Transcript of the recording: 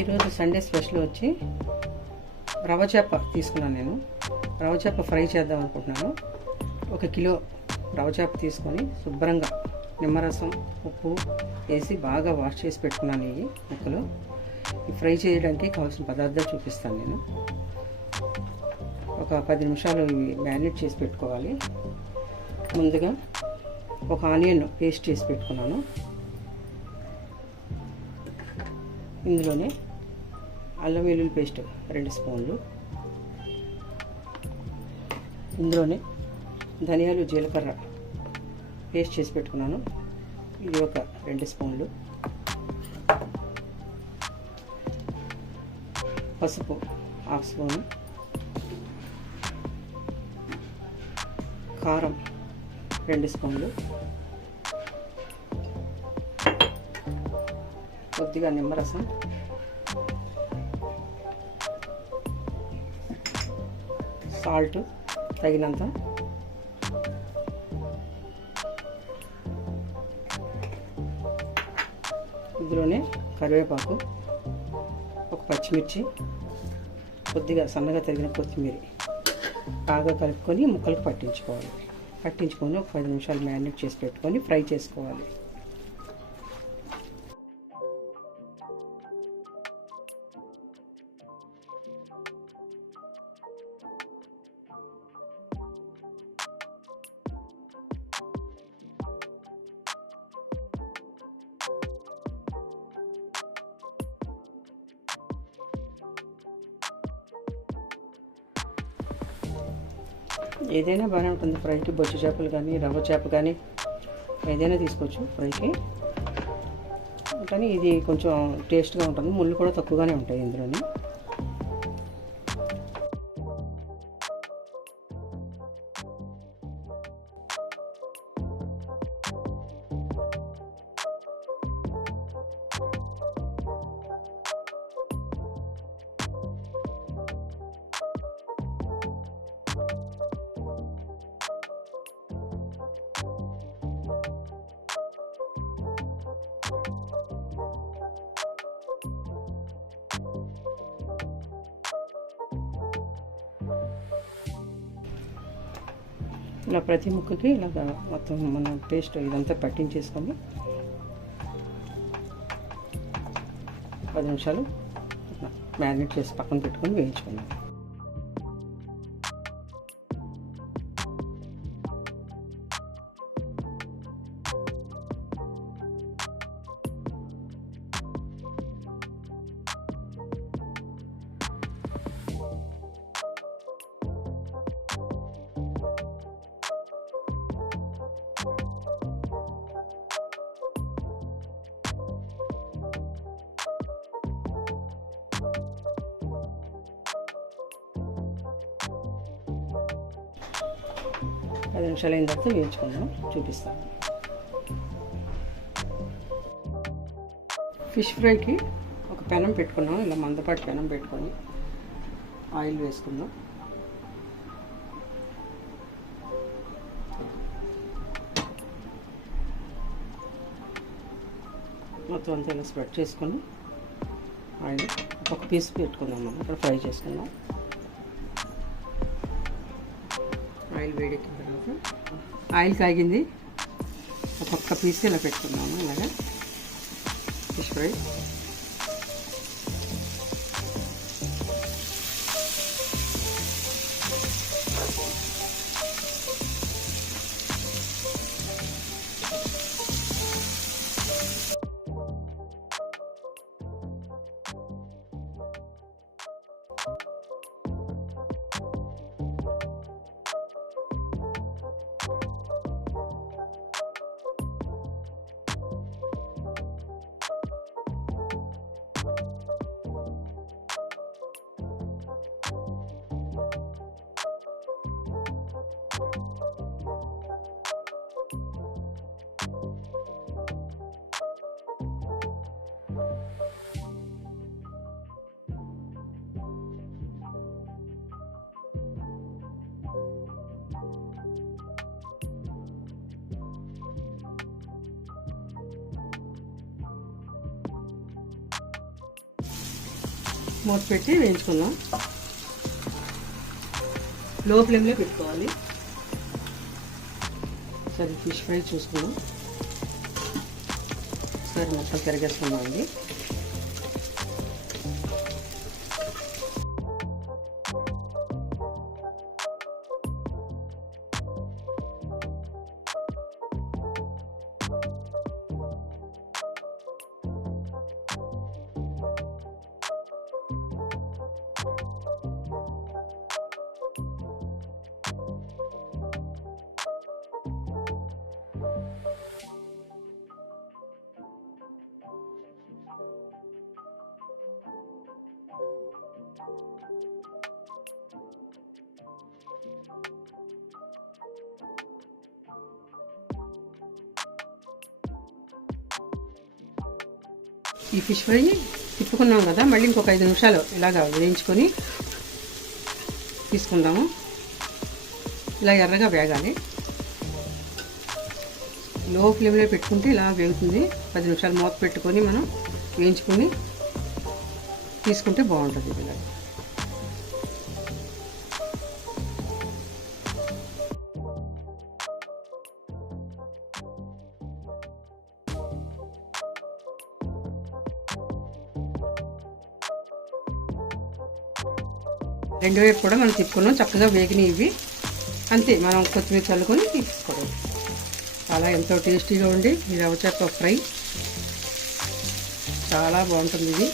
ఈరోజు Sunday special వచ్చి రవ చేప తీసుకున్నాను. నేను రవ చేప ఫ్రై చేద్దాం అనుకుంటున్నాను. 1 కిలో రవ చేప తీసుకొని శుభ్రంగా నిమ్మరసం ఉప్పు వేసి బాగా వాష్ చేసి పెట్టుకున్నాను. ఈ ముక్కలు ఈ ఫ్రై చేయడానికి కావాల్సిన పదార్థాలు చూపిస్తాను. నేను ఒక 10 నిమిషాలు ఇవి మ్యారినేట్ చేసి పెట్టుకోవాలి. ముందుగా ఒక ఆనియన్ పేస్ట్ చేసి పెట్టుకున్నాను. ఇందులోనే అల్లం వెల్లుల్లి పేస్ట్ 2 స్పూన్లు, ఇందులోనే ధనియాలు జీలకర్ర పేస్ట్ చేసి పెట్టుకున్నాను. ఇది ఒక 2 స్పూన్లు, పసుపు 1/2 స్పూను, కారం 2 స్పూన్లు, కొద్దిగా నిమ్మరసం, సాల్ట్ తగినంత, ఇందులోనే కరివేపాకు, ఒక పచ్చిమిర్చి, కొద్దిగా సన్నగా తరిగిన కొత్తిమీర బాగా కలుపుకొని ముక్కలకు పట్టించుకొని ఒక 10 నిమిషాలు మ్యారినేట్ చేసి పెట్టుకొని ఫ్రై చేసుకోవాలి. ఏదైనా బాగానే ఉంటుంది ఫ్రైకి. బొచ్చు చేపలు కానీ రవ్వ చేప కానీ ఏదైనా తీసుకోవచ్చు ఫ్రైకి. కానీ ఇది కొంచెం టేస్ట్గా ఉంటుంది. ముళ్ళు కూడా తక్కువగానే ఉంటాయి ఇందులోని. ఇలా ప్రతి ముక్కకి ఇలాగా మొత్తం మన పేస్ట్ ఇదంతా పట్టించేసుకొని 10 నిమిషాలు మ్యారినేట్ చేసి పక్కన పెట్టుకొని వేయించుకున్నాం. పది నిమిషాలు అయిన తర్వాత వేయించుకుందాం, చూపిస్తాను. ఫిష్ ఫ్రైకి ఒక పెనం పెట్టుకున్నాం. ఇలా మందపాటి పెనం పెట్టుకొని ఆయిల్ వేసుకుందాం. మొత్తం అంతా ఇలా స్ప్రెడ్ చేసుకొని ఆయిల్ ఒక పీస్ పెట్టుకుందాం. మనం ఇక్కడ ఫ్రై చేసుకుందాం. ఆయిల్ వేడెక్కిన తర్వాత ఆయిల్ కాగింది. ఒక్కొక్క పీస్ ఇలా పెట్టుకున్నాము. ఇలాగా ఫిష్ ఫ్రై మూత పెట్టి వేయించుకుందాం. లో ఫ్లేమ్లో పెట్టుకోవాలి. సరే ఫిష్ ఫ్రై చూసుకుందాం. సరే మొత్తం తిరగేసుకుందాం అండి. ఈ ఫిష్ ఫ్రై తిప్పుకున్నాం కదా, మళ్ళీ ఇంకొక 5 నిమిషాలు ఇలాగా వేయించుకొని తీసుకుందాము. ఇలా ఎర్రగా వేగాలి. లో ఫ్లేమ్లో పెట్టుకుంటే ఇలా వేగుతుంది. 10 నిమిషాలు మూత పెట్టుకొని మనం వేయించుకొని తీసుకుంటే బాగుంటుంది. ఇలా రెండు వైపు కూడా మనం తిప్పుకున్నాం. చక్కగా వేగినాయి ఇవి. అంతే, మనం కొత్తిమీర చల్లుకొని తీసుకోవడం. చాలా ఎంతో టేస్టీగా ఉండి ఈ రవ్వ చేప ఫ్రై చాలా బాగుంటుంది ఇది.